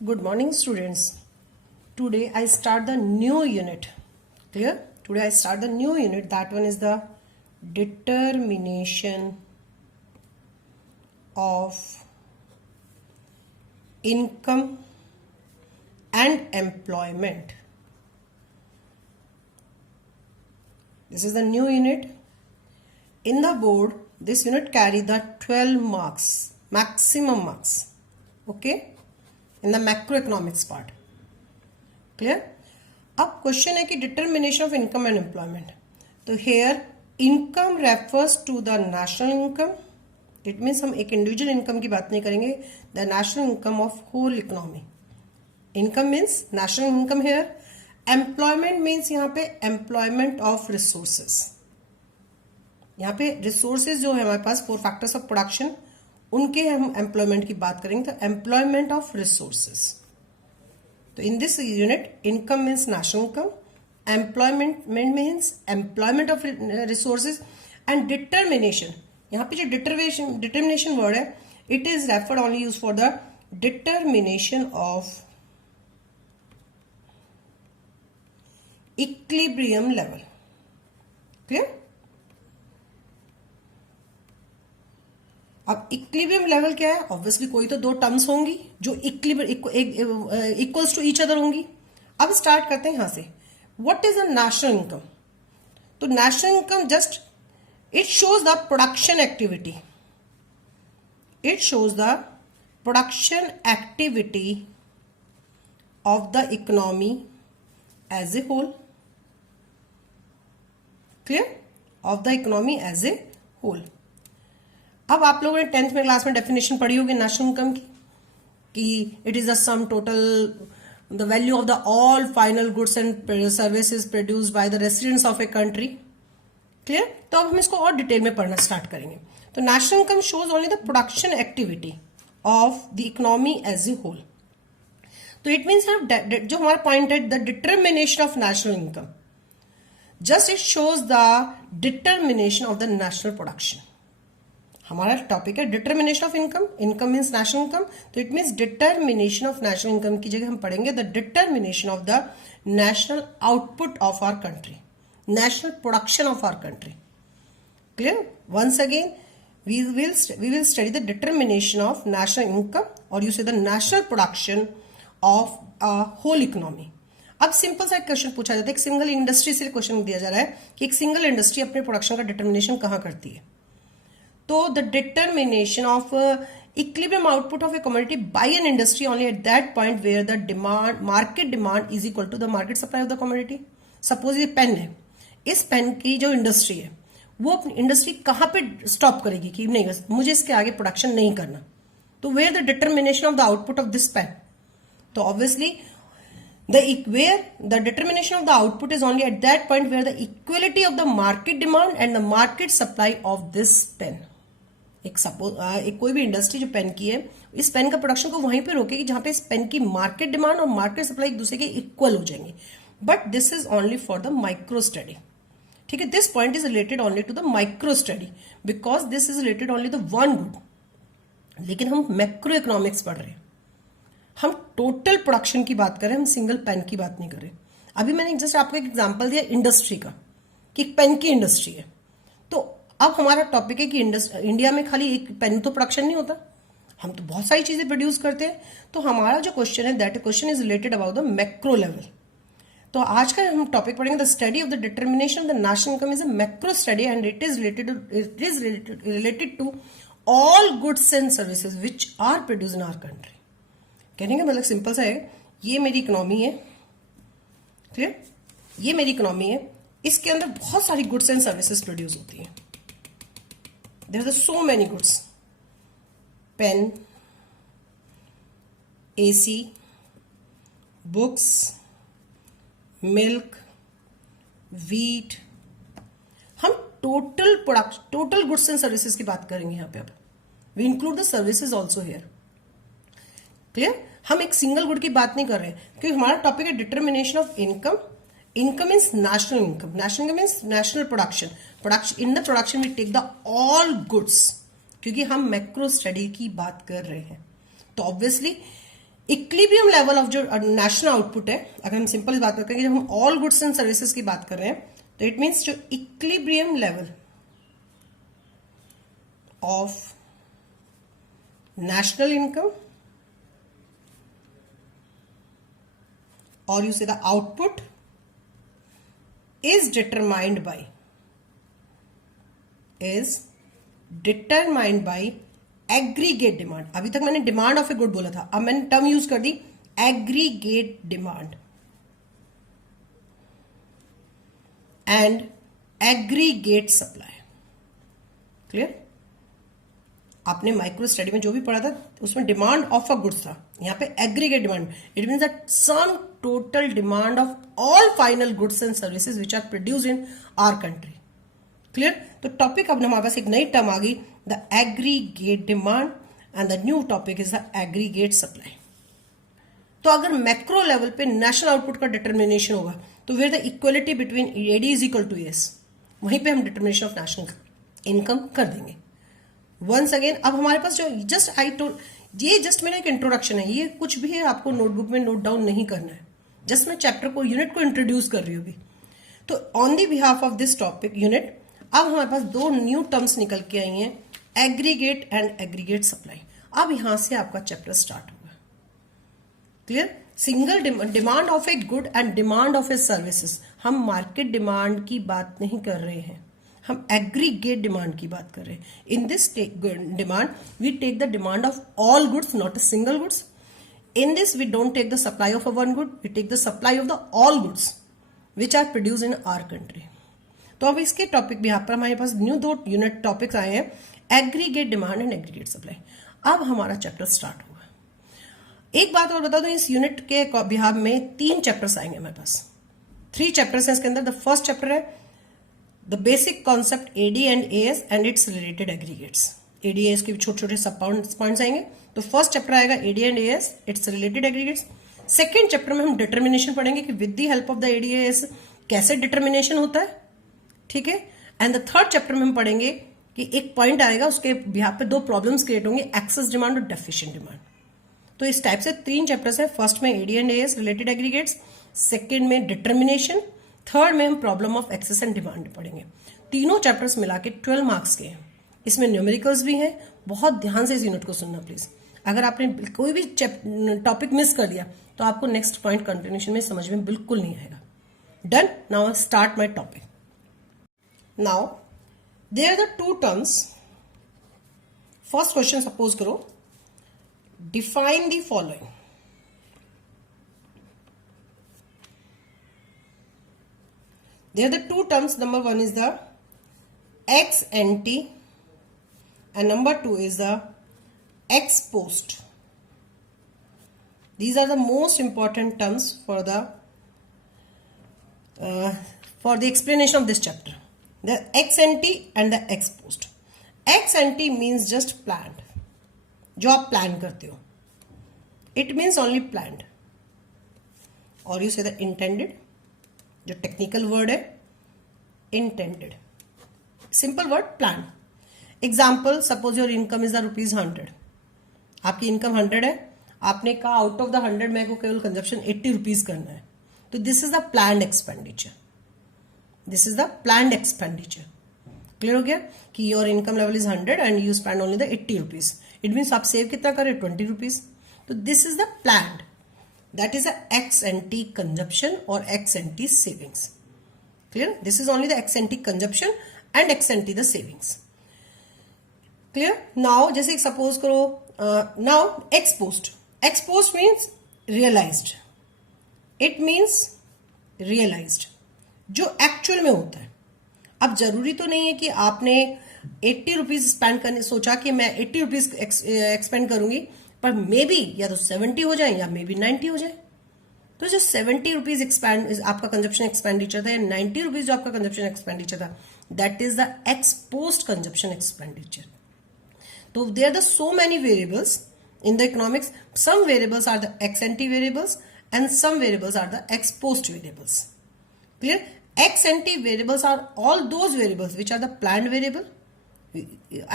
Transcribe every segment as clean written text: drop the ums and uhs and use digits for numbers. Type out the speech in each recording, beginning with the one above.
Good morning, students. Today I start the new unit. Clear? Today I start the new unit. That one is the determination of income and employment. This is the new unit. In the board, this unit carry the 12 marks, maximum marks. Okay? In the macroeconomics part. Clear? अब question है कि determination of income and employment. तो here income refers to the national income. It means हम एक individual income की बात नहीं करेंगे. The national income of whole economy. Income means national income here. Employment means यहाँ पे एम्प्लॉयमेंट ऑफ रिसोर्सेस. यहाँ पे रिसोर्सेज जो है हमारे पास 4 फैक्टर्स ऑफ प्रोडक्शन, उनके हम एम्प्लॉयमेंट की बात करेंगे. तो एम्प्लॉयमेंट ऑफ रिसोर्सेस. तो in this unit income means national income, employment means employment of resources and determination. यहाँ पे जो डिटर्मिनेशन वर्ड है, it is referred only use for the determination of equilibrium level. Clear? अब equilibrium level क्या है? Obviously कोई तो 2 terms होंगी जो इक्वल्स टू ईच अदर होंगी. अब स्टार्ट करते हैं यहां से. What is a national income? तो national income just it shows the production activity. It shows the production activity of the economy as a whole. Clear? Of the economy as a whole. अब आप लोगों ने 10th में class में definition पढ़ी होगी national income की, कि it is the sum total the value of the all final goods and services produced by the residents of a country. Clear? तो अब हम इसको और डिटेल में पढ़ना स्टार्ट करेंगे. तो national income shows only the production activity of the economy as a whole. तो इट मीन्स जो हमारा पॉइंट है the determination of national income, just it shows the determination of the national production. हमारा topic है determination of income. Income means national income. तो it means determination of national income की जगह हम पढ़ेंगे the determination of the national output of our country, national production of our country. Clear? Once again we will study the determination of national income or you say the national production of a whole economy. अब simple सा एक question पूछा जाता है, एक single industry से question दिया जा रहा है कि एक सिंगल इंडस्ट्री अपने प्रोडक्शन का डिटर्मिनेशन कहाँ करती है. तो the determination of equilibrium output of a commodity by an industry only at that point where the demand market demand is equal to the market supply of the commodity. Suppose ये pen है. इस pen की जो industry है वो अपनी industry कहाँ पे स्टॉप करेगी कि नहीं मुझे इसके आगे प्रोडक्शन नहीं करना. तो where the determination of the output of this pen. तो obviously the determination of the output is only at that point where the equality of the market demand and the market supply of this pen. एक कोई भी industry जो pen की है, इस pen का production को वहीं पे रोकेगी जहां पे इस पेन की मार्केट डिमांड और मार्केट सप्लाई एक दूसरे के इक्वल हो जाएंगे. But this is only for the micro study. ठीक है? This point is related only to the micro study because this is related only the one good. लेकिन हम मैक्रो इकोनॉमिक्स पढ़ रहे हैं. हम टोटल प्रोडक्शन की बात कर रहे हैं, हम सिंगल पेन की बात नहीं कर रहे. अभी मैंने जस्ट आपको एक एग्जांपल दिया इंडस्ट्री का कि पेन की इंडस्ट्री है. तो अब हमारा टॉपिक है कि इंडिया में खाली एक पेन तो प्रोडक्शन नहीं होता, हम तो बहुत सारी चीजें प्रोड्यूस करते हैं. तो हमारा जो क्वेश्चन है that question is related about the macro level. तो आज का हम टॉपिक पढ़ेंगे the study of the determination of the national income is a macro study and it is related to all goods and services which are produce in our country. कहने का मतलब simple सा है, ये मेरी इकोनॉमी है. Clear? ये मेरी इकोनॉमी है, इसके अंदर बहुत सारी गुड्स एंड सर्विसेज प्रोड्यूस होती हैं. There are so many goods. Pen, AC, books, milk, wheat. हम total product total goods and services की बात करेंगे यहां पे. अब we include the services also here. Clear? हम एक सिंगल गुड की बात नहीं कर रहे हैं क्योंकि हमारा टॉपिक है determination of income. Income means national income. National income means national production. In the production we take the all goods, क्योंकि हम मैक्रो स्टडी की बात कर रहे हैं. तो ऑब्वियसली इक्विलिब्रियम लेवल ऑफ जो नेशनल आउटपुट है, अगर हम सिंपल बात करते हैं, जब हम ऑल गुड्स एंड सर्विसेज की बात कर रहे हैं, तो इट मीन्स जो equilibrium level of national income, or you say the output, is determined by aggregate demand. अभी तक मैंने डिमांड ऑफ ए गुड बोला था, अब मैंने टर्म यूज कर दी aggregate demand and aggregate supply. Clear? आपने माइक्रो स्टडी में जो भी पढ़ा था उसमें डिमांड ऑफ अ गुड्स था, यहाँ पे aggregate demand. It means that sum total demand of all final goods and services which are produce in our country. Clear? तो टॉपिक अब हमारे पास एक नई टर्म आ गई, the aggregate demand, and the new topic is the aggregate supply. तो अगर मैक्रो लेवल पे नेशनल आउटपुट का डिटर्मिनेशन होगा तो where the equality between AD is equal to S, वहीं पे हम डिटर्मिनेशन ऑफ नेशनल इनकम कर देंगे. वंस अगेन, अब हमारे पास जो ये जस्ट मेरा एक इंट्रोडक्शन है, ये कुछ भी है आपको नोटबुक में नोट डाउन नहीं करना है, जस्ट मैं चैप्टर को, यूनिट को इंट्रोड्यूस कर रही हूँ अभी. तो on the behalf of this topic unit, अब हमारे पास दो न्यू टर्म्स निकल के आई हैं, एग्रीगेट एंड एग्रीगेट सप्लाई. अब यहां से आपका चैप्टर स्टार्ट होगा. Clear? Single demand of a good and demand of A services. हम मार्केट डिमांड की बात नहीं कर रहे हैं, हम एग्रीगेट डिमांड की बात कर रहे हैं. In this demand we take the demand of all goods, not a single goods. In this we don't take the supply of a one good, we take the supply of the all goods which are produce in our country. तो अब इसके topic भी यहाँ पर हमारे पास new दो unit topics आए हैं, aggregate demand and aggregate supply. अब हमारा चैप्टर स्टार्ट होगा. एक बात और बता दूं, इस यूनिट के बिहार में 3 चैप्टर्स आएंगे हमारे पास. 3 चैप्टर्स हैं इसके अंदर. द फर्स्ट चैप्टर है the basic concept AD and AS and its related aggregates. AD AS के छोटे छोटे सब पॉइंट्स आएंगे. तो फर्स्ट चैप्टर आएगा AD and AS, its related aggregates. Second chapter में हम डिटर्मिनेशन पढ़ेंगे कि with the help of the AD AS कैसे डिटर्मिनेशन होता है. ठीक है? एंड द थर्ड चैप्टर में हम पढ़ेंगे कि एक पॉइंट आएगा, उसके यहाँ पे 2 प्रॉब्लम्स क्रिएट होंगे, एक्सेस डिमांड और डेफिशिएंट डिमांड. तो इस टाइप से 3 चैप्टर्स है. फर्स्ट में AD and AS related aggregates, second में डिटर्मिनेशन, थर्ड में हम problem of excess and demand पढ़ेंगे. तीनों चैप्टर्स मिला के 12 मार्क्स के हैं. इसमें न्यूमेरिकल्स भी हैं. बहुत ध्यान से इस यूनिट को सुनना प्लीज. अगर आपने कोई भी टॉपिक मिस कर दिया तो आपको नेक्स्ट पॉइंट कंटिन्यूशन में समझ में बिल्कुल नहीं आएगा. Done? Now start my topic. Now, there are the 2 terms. First question suppose करो, define the following. There are the 2 terms. Number 1 is the ex ante and number 2 is the ex post. These are the most important terms for the explanation of this chapter. The ex ante and the ex post. Ex ante means just planned. जो आप plan करते हो. It means only planned. Or you say the intended. जो technical word है intended. Simple word planned. Example, suppose your income is the ₹100. आपकी income 100 है. आपने कहा आउट ऑफ द 100 मेरे को केवल कंजप्शन 80 रुपीज करना है. तो this is the planned expenditure. This is the planned expenditure. Clear हो गया कि your income level is 100 and you spend only the 80 rupees. It means आप सेव कितना करें? 20 रुपीज. तो this is the planned. That is the ex ante consumption और ex ante savings. Clear? This is only the ex ante consumption and ex ante the savings. Clear? Now जैसे suppose करो, now ex post. Ex post means realized. It means realized, जो actual में होता है. अब जरूरी तो नहीं है कि आपने 80 रुपीज स्पेंड करने सोचा कि मैं 80 रुपीज एक्सपेंड करूंगी, पर मे बी या तो 70 हो जाए या मे बी 90 हो जाए. तो जो 70 रुपीज एक्सपेंड आपका कंजप्शन एक्सपेंडिचर था या 90 रुपीज जो आपका कंजप्शन एक्सपेंडिचर था, that is the ex post consumption expenditure. तो there are the so many variables in the economics. Some variables are the ex ante variables and some variables are the ex post variables. Clear? Ex ante variables are all those variables which are the planned variable,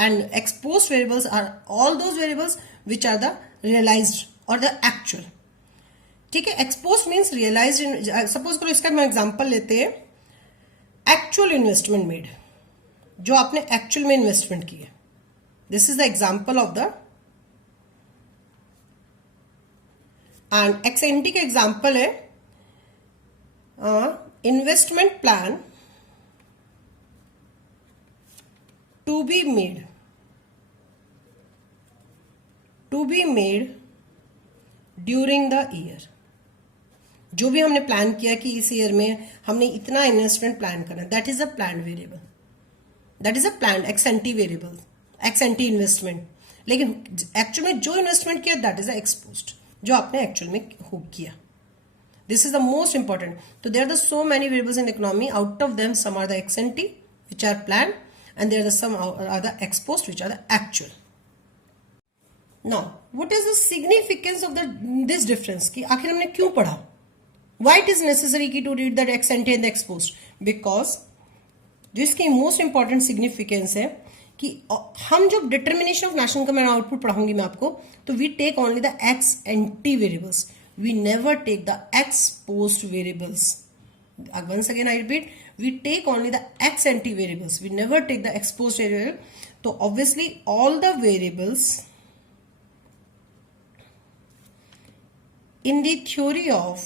and ex post variables are all those variables which are the realized और the actual. ठीक है, expose means realise. Suppose करो इसका हम example लेते हैं, actual investment made, जो आपने एक्चुअल में इन्वेस्टमेंट की है। This is the example of the, and ex ante का एग्जांपल है investment plan to be made during the year. जो भी हमने प्लान किया कि इस ईयर में हमने इतना इन्वेस्टमेंट प्लान करना, that is a plan variable, that is a plan ex ante variable, ex ante investment. लेकिन एक्चुअल में जो इन्वेस्टमेंट किया दैट इज अ एक्सपोज्ड, जो आपने एक्चुअल में किया। This is the most important. तो there are the so many variables in economy, out of them some are the ex ante which are plan, and there are some are the exposed which are the actual. Now what is the significance of this difference कि आखिर हमने क्यों पढ़ा? Why it is necessary to read the ex ante and the exposed? Because जिसकी most important significance है कि हम जब determination of national income and output पढ़ाऊंगी मैं आपको, तो we take only the ex ante variables, we never take the exposed variables. Once again I repeat, we take only the ex ante variables, we never take the exposed variable. So obviously all the variables in the theory of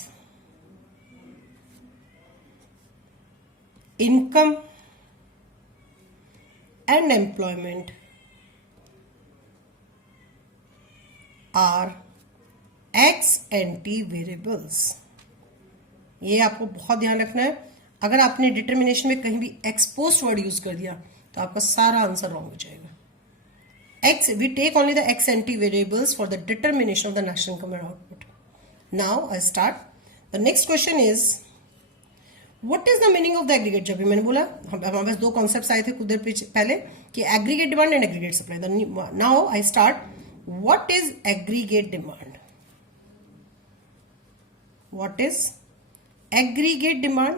income and employment are ex ante variables. ये आपको बहुत ध्यान रखना है. अगर आपने determination में कहीं भी एक्सपोज्ड वर्ड यूज कर दिया तो आपका सारा आंसर रॉन्ग हो जाएगा. Ex, we take only the ex ante variables for the determination of the national income and output. Now I start. The next question is what is the meaning of the aggregate. जब भी मैंने बोला हमारे पास दो concepts आए थे कुछ देर पहले कि aggregate demand and aggregate supply. Now I start. What is aggregate demand? What is aggregate demand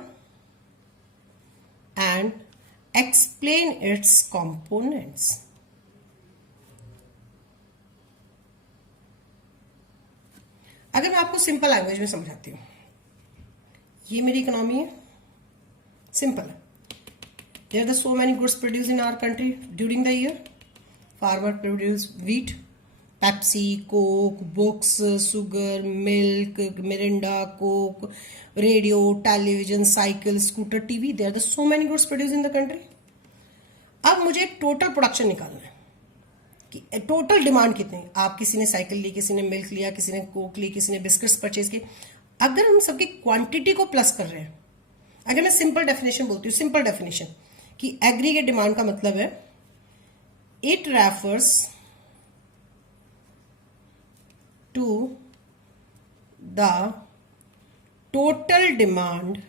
and explain its components. अगर मैं आपको सिंपल लैंग्वेज में समझाती हूं, ये मेरी इकोनॉमी है, सिंपल है. There are so many goods produce in our country during the year. Farmer produce wheat, Pepsi, Coke, books, sugar, milk, Mirinda, Coke, radio, television, cycle, scooter, TV. There are so many goods produce in the country. अब मुझे total production निकालना है कि total demand कितनी. आप किसी ने cycle ली, किसी ने मिल्क लिया, किसी ने कोक ली, किसी ने बिस्किट्स परचेज किए. अगर हम सबकी क्वांटिटी को प्लस कर रहे हैं, अगर मैं सिंपल डेफिनेशन बोलती हूँ, सिंपल डेफिनेशन कि एग्रीगेट डिमांड का मतलब है it refers to the total demand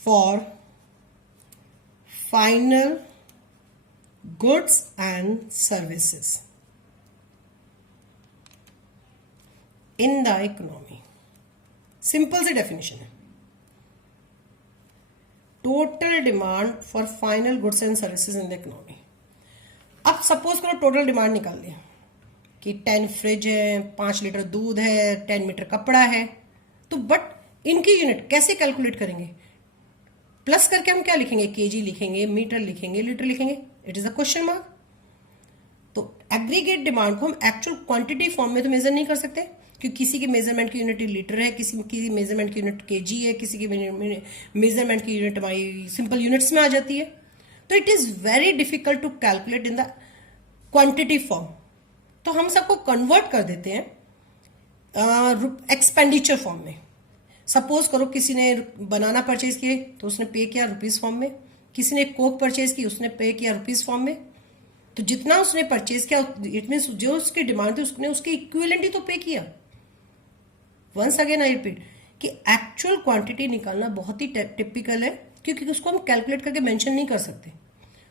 for final goods and services in the economy. सिंपल सी डेफिनेशन है. Total demand for final goods and services in the economy. अब सपोज करो टोटल डिमांड निकाल लिया कि 10 फ्रिज है, 5 लीटर दूध है, 10 मीटर कपड़ा है. तो बट इनकी यूनिट कैसे कैलकुलेट करेंगे? प्लस करके हम क्या लिखेंगे? केजी लिखेंगे, मीटर लिखेंगे, लीटर लिखेंगे? It is a question mark. तो एग्रीगेट डिमांड को हम एक्चुअल क्वांटिटी फॉर्म में तो मेजर नहीं कर सकते, क्योंकि किसी की मेजरमेंट की यूनिट लीटर है, किसी की मेजरमेंट की यूनिट केजी है, किसी की मेजरमेंट की यूनिट हमारी सिंपल यूनिट्स में आ जाती है. तो it is very difficult to calculate in the quantity form. तो हम सबको कन्वर्ट कर देते हैं एक्सपेंडिचर फॉर्म में. सपोज करो किसी ने बनाना परचेज किए तो उसने पे किया रुपीज फॉर्म में, किसी ने कोक परचेज की उसने पे किया रुपीज फॉर्म में. तो जितना उसने परचेज किया इट मीन जो उसकी डिमांड थी उसने उसके इक्विवेलेंट ही तो पे किया. वंस अगेन आई रिपीट कि एक्चुअल क्वांटिटी निकालना बहुत ही टिपिकल है, क्योंकि उसको हम कैलकुलेट करके मेंशन नहीं कर सकते.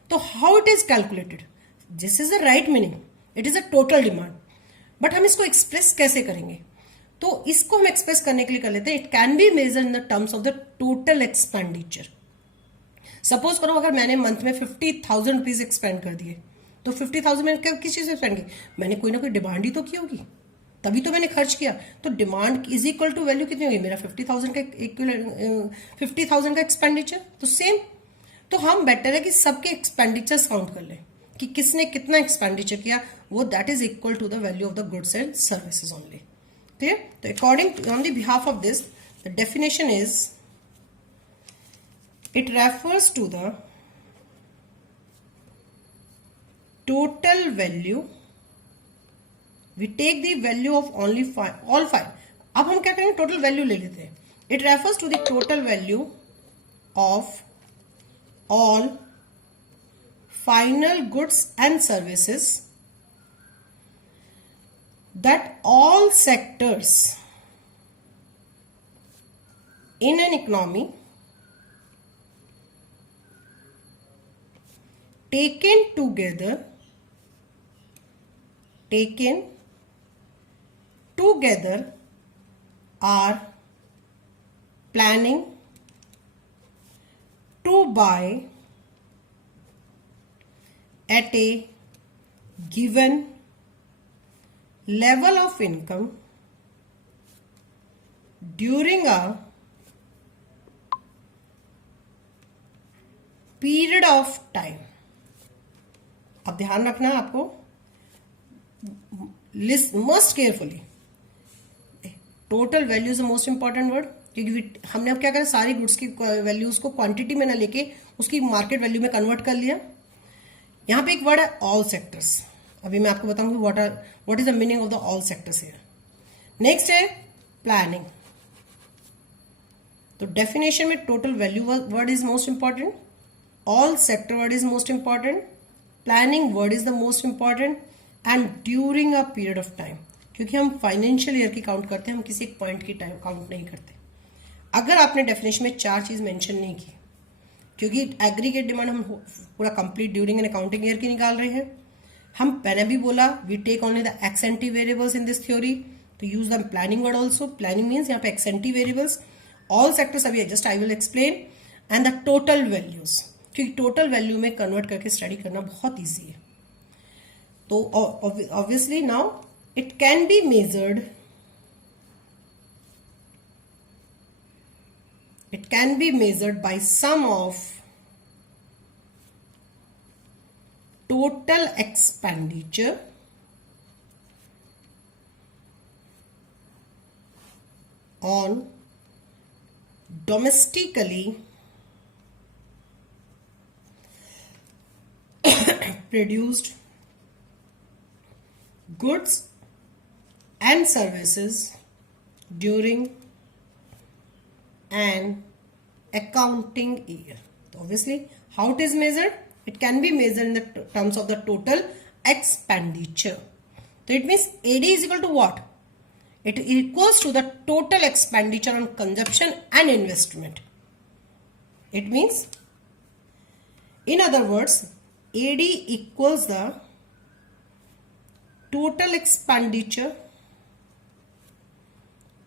तो how it is calculated? This is the right meaning. It is a total demand. But हम इसको एक्सप्रेस कैसे करेंगे? तो इसको हम एक्सप्रेस करने के लिए कर लेते हैं it can be measure in the terms of the total expenditure. Suppose करो अगर मैंने मंथ में 50,000 रुपीज एक्सपेंड कर दिए तो 50,000 मैंने किस चीज से स्पेंड की, मैंने कोई ना कोई डिमांड ही तो की होगी, तभी तो मैंने खर्च किया। तो demand is equal to value कितनी होगी, मेरा 50,000 का 50,000 का एक्सपेंडिचर। तो सेम, तो हम बेटर है कि सबके एक्सपेंडिचर्स काउंट कर लें कि किसने कितना एक्सपेंडिचर किया, वो that is equal to the value of the goods and services only. Clear? तो according on the behalf of this the definition is it refers to the total value, we take the value of only all five, अब हम क्या करेंगे, total value ले लेते हैं। It refers to the total value of all final goods and services that all sectors in an economy taken together are planning to buy at a given level of income during a period of time. अब ध्यान रखना आपको, list must carefully, total value is the most important word, क्योंकि हमने अब क्या करा, सारी गुड्स की वैल्यूज को क्वांटिटी में ना लेके उसकी मार्केट वैल्यू में कन्वर्ट कर लिया। यहां पे एक वर्ड है ऑल सेक्टर्स, अभी मैं आपको बताऊंगी what is the meaning of the all sectors here. Next है प्लानिंग, तो डेफिनेशन में total value word is most important, all sector word is most important, planning word is the most important, and during a period of time, क्योंकि हम financial year की count करते हैं, हम किसी एक पॉइंट की टाइम काउंट नहीं करते। अगर आपने डेफिनेशन में चार चीज मेंशन नहीं की, क्योंकि एग्रीगेट डिमांड हम पूरा complete during an accounting year की निकाल रहे हैं, हम मैंने भी बोला we take only the ex ante variables in this theory, तो use the planning word also. Planning means यहाँ पे ex ante variables, all sectors अभी just I will explain, and the total values, क्योंकि total value में convert करके study करना बहुत easy है। तो obviously now it can be measured, by sum of total expenditure on domestically produced goods and services during an accounting year. So obviously how it is measured, it can be measured in the terms of the total expenditure. So it means AD is equal to what? It equals to the total expenditure on consumption and investment. It means, in other words, AD equals the total expenditure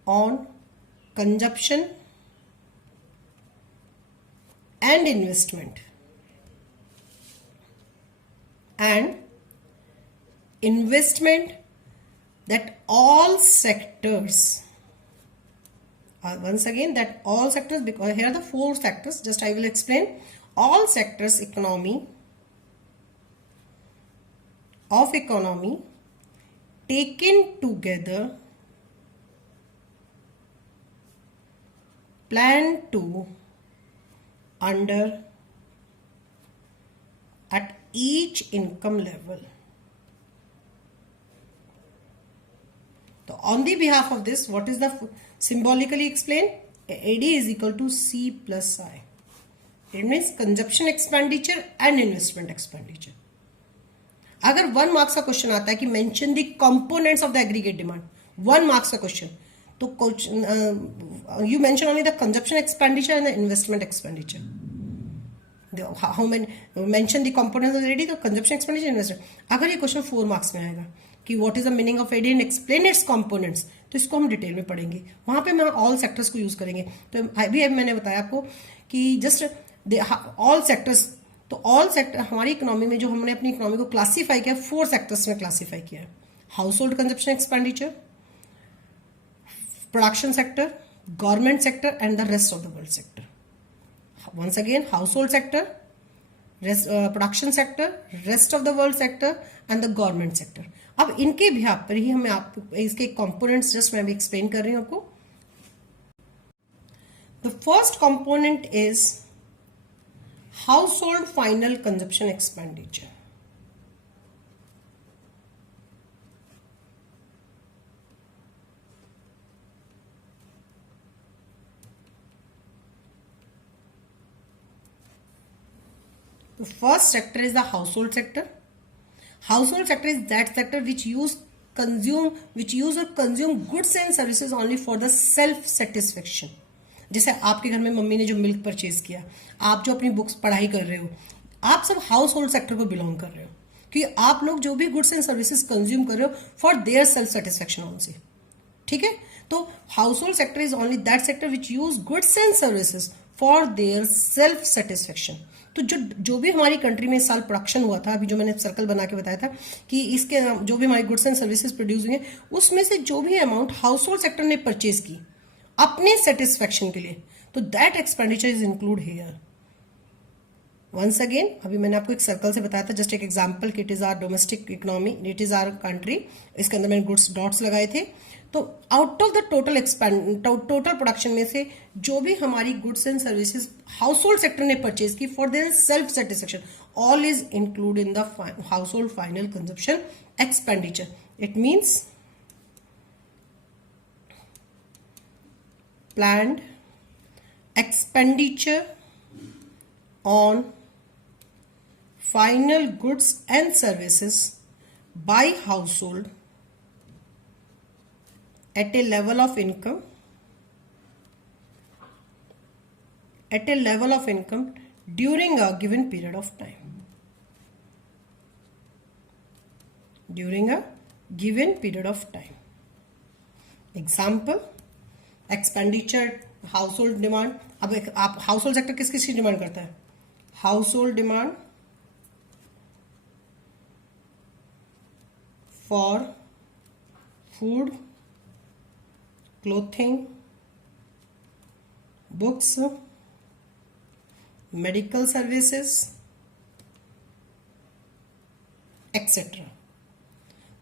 on consumption and investment, that all sectors, once again that all sectors, because here are the four sectors, just I will explain, all sectors of economy taken together plan to under at each income level. So on the behalf of this, what is the symbolically explained, AD is equal to C plus I. It means consumption expenditure and investment expenditure. अगर 1 marks का question आता है कि mention the components of the aggregate demand, 1 marks का question, तो you mention only the consumption expenditure and the investment expenditure, how mention the components of AD, तो consumption expenditure investment. अगर ये क्वेश्चन 4 मार्क्स में आएगा कि what is the meaning of AD and explain its components, तो इसको हम detail में पढ़ेंगे, वहां पे हम ऑल सेक्टर्स को यूज करेंगे। तो अभी मैंने बताया आपको कि जस्ट ऑल सेक्टर्स तो ऑल सेक्टर, हमारी इकोनॉमी में जो हमने अपनी इकोनॉमी को क्लासीफाई किया, 4 सेक्टर्स में क्लासीफाई किया है। Household consumption expenditure, production sector, government sector and the rest of the world sector. Once again, household sector, production sector, rest of the world sector and the government sector. अब इनके भी आप पर ही हमें आप इसके components just मैं भी एक्सप्लेन कर रही हूं आपको। The first component is house hold final consumption expenditure. The first sector is the household sector. Household sector is that sector which use or consume goods and services only for the self satisfaction. जैसे आपके घर में mummy ने जो milk purchase किया, आप जो अपनी बुक्स पढ़ाई कर रहे हो, आप सब हाउस होल्ड सेक्टर को बिलोंग कर रहे हो, क्योंकि आप लोग जो भी गुड्स एंड सर्विसेज कंज्यूम कर रहे हो for their self satisfaction only. ठीक है, तो house hold sector is only that sector which use goods and services for their self satisfaction. तो जो भी हमारी कंट्री में इस साल प्रोडक्शन हुआ था, अभी जो मैंने सर्कल बना के बताया था कि इसके जो भी हमारी गुड्स एंड सर्विसेज प्रोड्यूस हुए, उसमें से जो भी अमाउंट हाउस होल्ड सेक्टर ने परचेज की अपने सेटिस्फेक्शन के लिए, तो that expenditure is include here. Once again, अभी मैंने आपको एक सर्कल से बताया था, जस्ट एक एग्जांपल कि it is our domestic economy, it is our country, इसके अंदर मैंने गुड्स डॉट्स लगाए थे। तो out of the total production में से जो भी हमारी goods and services household sector ने परचेज की for their self satisfaction, all is include in the household final consumption expenditure. It means planned expenditure on final goods and services by household at a level of income during a given period of time. During a given period of time. Example, expenditure, house hold demand. अब आप house hold sector किस किस की demand करता है? House hold demand for food, clothing, books, medical services etcetera.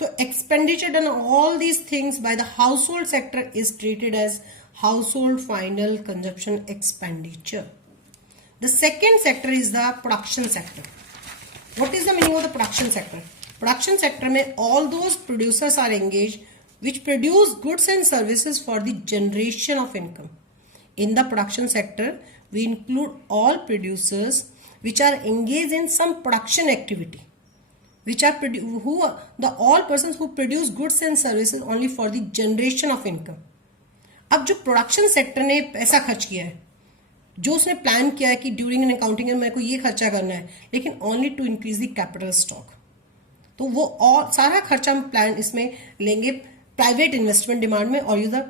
तो expenditure done all these things by the household sector is treated as household final consumption expenditure. The second sector is the production sector. What is the meaning of the production sector? Production sector में all those producers are engaged which produce goods and services for the generation of income. In the production sector, we include all producers which are engaged in some production activity. Which are all persons who produce goods and services only for the generation of income. अब जो production sector ने पैसा खर्च किया है, जो उसने plan किया है कि ड्यूरिंग एन अकाउंटिंग मेरे को ये खर्चा करना है, लेकिन only to increase the capital stock, तो वो और सारा खर्चा हम प्लान इसमें लेंगे प्राइवेट इन्वेस्टमेंट डिमांड में और यूजर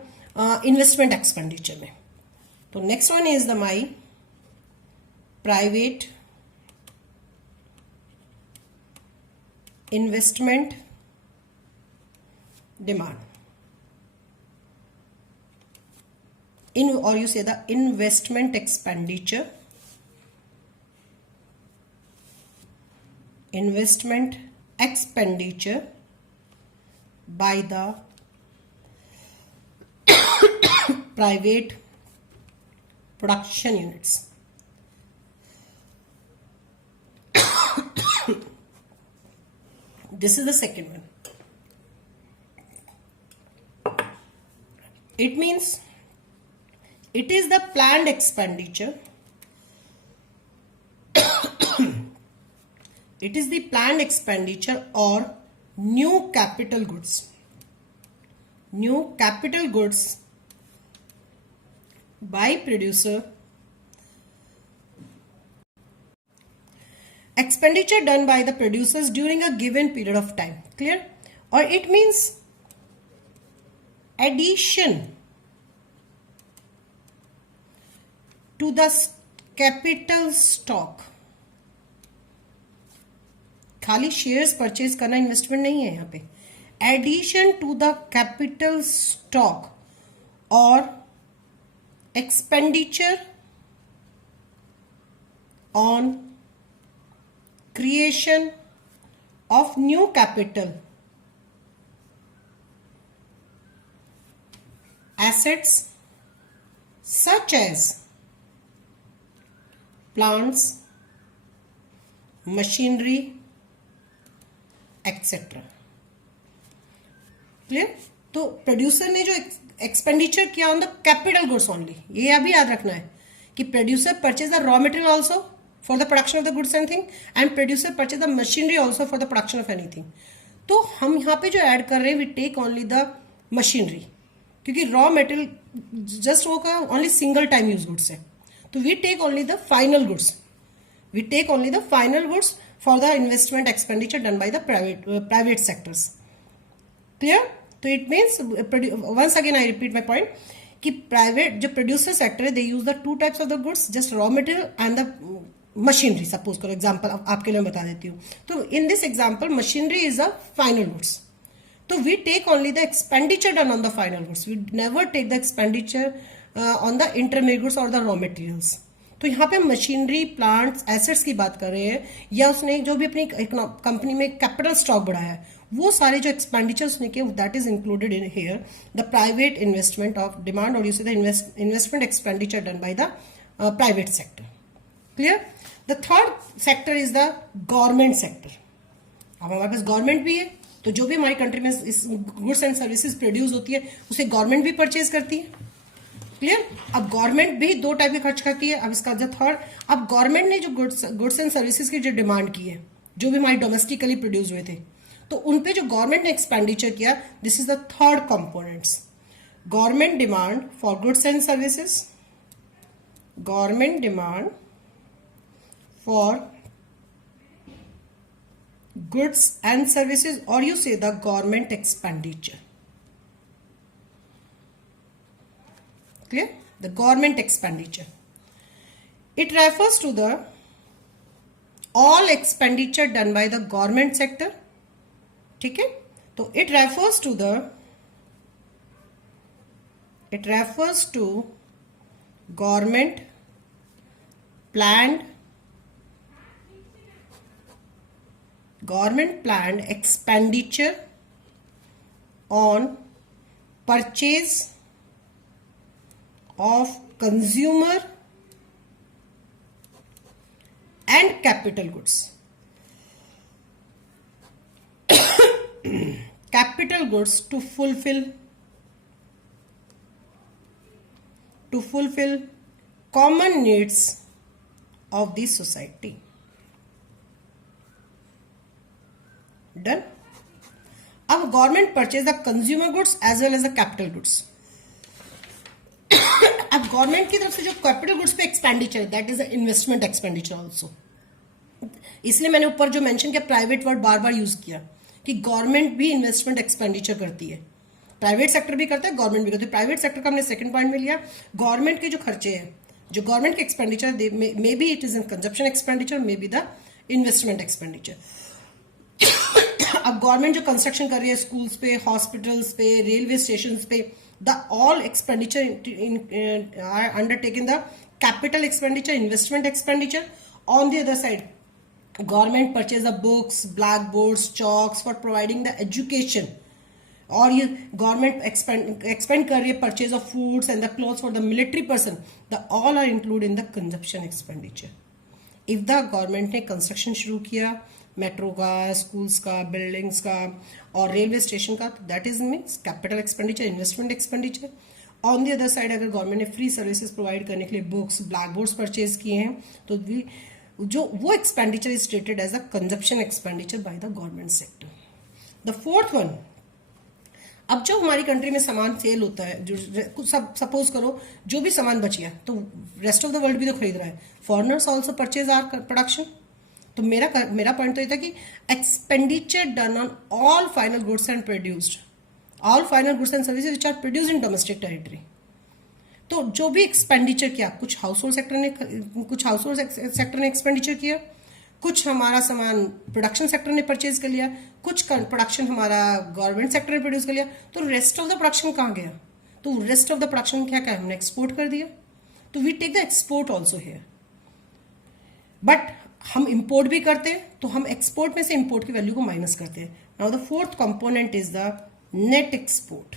इन्वेस्टमेंट एक्सपेंडिचर में। तो next one is the my private investment demand, or you say the investment expenditure, by the private production units. This is the second one. It means it is the planned expenditure. It is the planned expenditure or new capital goods. New capital goods by producer. Expenditure done by the producers during a given period of time. Clear? Or it means addition to the capital stock खाली shares purchase करना investment नहीं है यहाँ पे. Addition to the capital stock और expenditure on creation of new capital assets such as plants, machinery, etc. Clear. तो producer ने जो एक्सपेंडिचर किया on the capital goods only, ये अभी याद रखना है कि producer purchase the raw material also for the production of the goods and thing and producer purchase the machinery also for the production of anything. तो हम यहाँ पे जो ऐड कर रहे हैं we take only the machinery, क्योंकि raw material just होगा only single time use goods है. तो we take only the final goods, we take only the final goods for the investment expenditure done by the private sectors. Clear? तो it means once again I repeat my point कि private जो producer sector है they use the two types of the goods, just raw material and the machinery. Suppose करो example आपके लिए बता देती हूँ. तो in this example machinery is a final goods. तो we take only the expenditure done on the final goods, we never take the expenditure on the intermediate goods और the raw materials. तो यहाँ पे मशीनरी प्लांट्स एसेट्स की बात कर रहे हैं, या उसने जो भी अपनी कंपनी में कैपिटल स्टॉक बढ़ाया है वो सारे जो एक्सपेंडिचर उसने किए that is included in here the private investment of demand और you see the investment expenditure done by the private sector. Clear. The third sector is the government sector. अब हमारे पास गवर्नमेंट भी है, तो जो भी हमारी कंट्री में इस गुड्स एंड सर्विसेज प्रोड्यूस होती है उसे गवर्नमेंट भी परचेज करती है. क्लियर. अब गवर्नमेंट भी दो टाइप के खर्च करती है. अब इसका जो थर्ड, अब गवर्नमेंट ने जो गुड्स एंड सर्विसेज की जो डिमांड की है जो भी हमारी डोमेस्टिकली प्रोड्यूस हुए थे, तो उन पे जो गवर्नमेंट ने एक्सपेंडिचर किया, this is the third components. Government demand for goods and services, government demand for goods and services, or you say the government expenditure. Clear? The government expenditure. It refers to the all expenditure done by the government sector. ठीक है. तो it refers to government planned expenditure on purchase of consumer and capital goods. Capital goods to fulfill common needs of the society. Done. अब government purchase the consumer goods as well as the capital goods. अब government की तरफ से जो capital goods पे expenditure है that is the investment expenditure also. इसलिए मैंने ऊपर जो मेंशन किया प्राइवेट वर्ड बार बार यूज किया कि गवर्नमेंट भी इन्वेस्टमेंट एक्सपेंडिचर करती है. प्राइवेट सेक्टर भी करता है, गवर्नमेंट भी करती है. प्राइवेट सेक्टर का हमने सेकंड पॉइंट में लिया. गवर्नमेंट के जो खर्चे हैं, जो गवर्नमेंट के expenditure may be it is in consumption expenditure, may be the investment expenditure. अब गवर्नमेंट जो कंस्ट्रक्शन कर रही है स्कूल्स पे, हॉस्पिटल्स पे, रेलवे स्टेशन पे, the all expenditure undertaken the capital expenditure, investment expenditure. On the other side government purchase the books, black boards, chalks for providing the education. और ये गवर्नमेंट एक्सपेंड कर रही है purchase of foods and the clothes for the military person. The all are include in the consumption expenditure. If the government ने construction शुरू किया metro का, schools का, बिल्डिंग्स का और रेलवे स्टेशन का, that is means capital expenditure, investment expenditure. On the other side अगर government ने फ्री सर्विसेज प्रोवाइड करने के लिए बुक्स, ब्लैक बोर्ड्स परचेज किए हैं तो जो वो expenditure is treated as a consumption expenditure by the government sector. The fourth one, अब जो हमारी कंट्री में सामान सेल होता है, जो कुछ सपोज करो जो भी सामान बच गया तो रेस्ट ऑफ द वर्ल्ड भी तो खरीद रहा है. Foreigners also purchase our production. तो मेरा पॉइंट तो ये था कि expenditure done on all final goods and produced, all final goods and services which are produced in domestic territory. तो जो भी एक्सपेंडिचर किया, कुछ हाउस होल्ड सेक्टर ने एक्सपेंडिचर किया, कुछ हमारा सामान प्रोडक्शन सेक्टर ने परचेज कर लिया, कुछ प्रोडक्शन हमारा गवर्नमेंट सेक्टर ने प्रोड्यूस कर लिया, तो रेस्ट ऑफ द प्रोडक्शन कहाँ गया? तो रेस्ट ऑफ द प्रोडक्शन क्या क्या हमने एक्सपोर्ट कर दिया, तो we take the export also here. But हम इंपोर्ट भी करते हैं, तो हम एक्सपोर्ट में से इंपोर्ट की वैल्यू को माइनस करते हैं। Now the fourth component is the net export.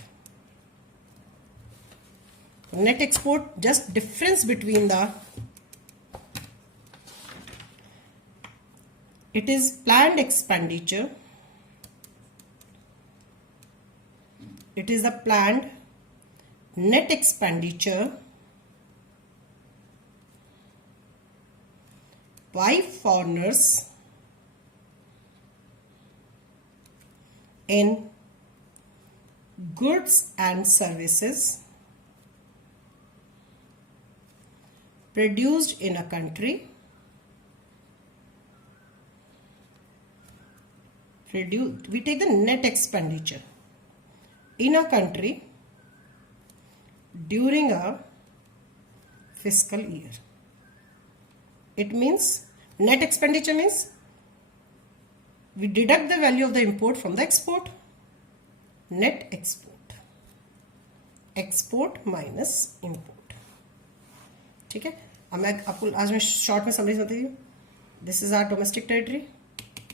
Net export just difference between the, it is planned expenditure, it is the planned net expenditure by foreigners in goods and services produced in a country, we take the net expenditure in a country during a fiscal year. It means net expenditure means we deduct the value of the import from the export. Net export, export minus import. ठीक है, अब मैं आपको आज मैं short में summary बताती हूँ। This is our domestic territory,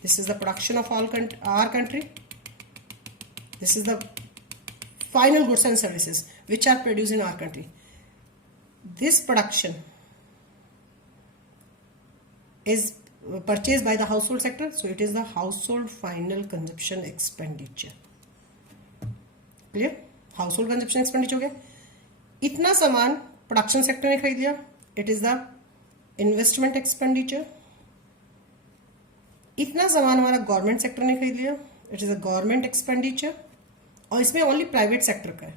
this is the production of our country, this is the final goods and services which are produced in our country. This production is purchased by the household sector, so it is the household final consumption expenditure. Clear? Household consumption expenditure हो गया। इतना सामान production sector ने खरीद लिया, it is the investment expenditure. इतना सामान हमारा गवर्नमेंट सेक्टर ने खरीद लिया, it is a government expenditure, और इसमें ओनली प्राइवेट सेक्टर का है।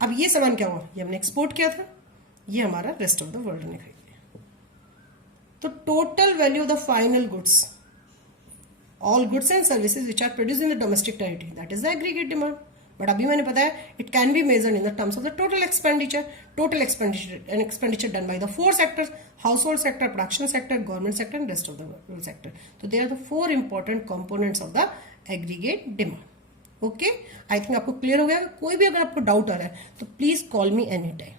अब ये सामान क्या हुआ, ये हमने एक्सपोर्ट किया था, ये हमारा रेस्ट ऑफ द वर्ल्ड ने खरीद लिया। तो total value of the final goods, all goods and services which are produce in the domestic territory, that is the aggregate demand. But अभी मैंने बताया it can be measured in the terms of the total expenditure and expenditure done by the four sectors, household sector, production sector, government sector and rest of the sector. तो they are the four important components of the aggregate demand. Okay, I think आपको clear हो गया। कोई भी अगर आपको doubt आ रहा है तो please call me any time.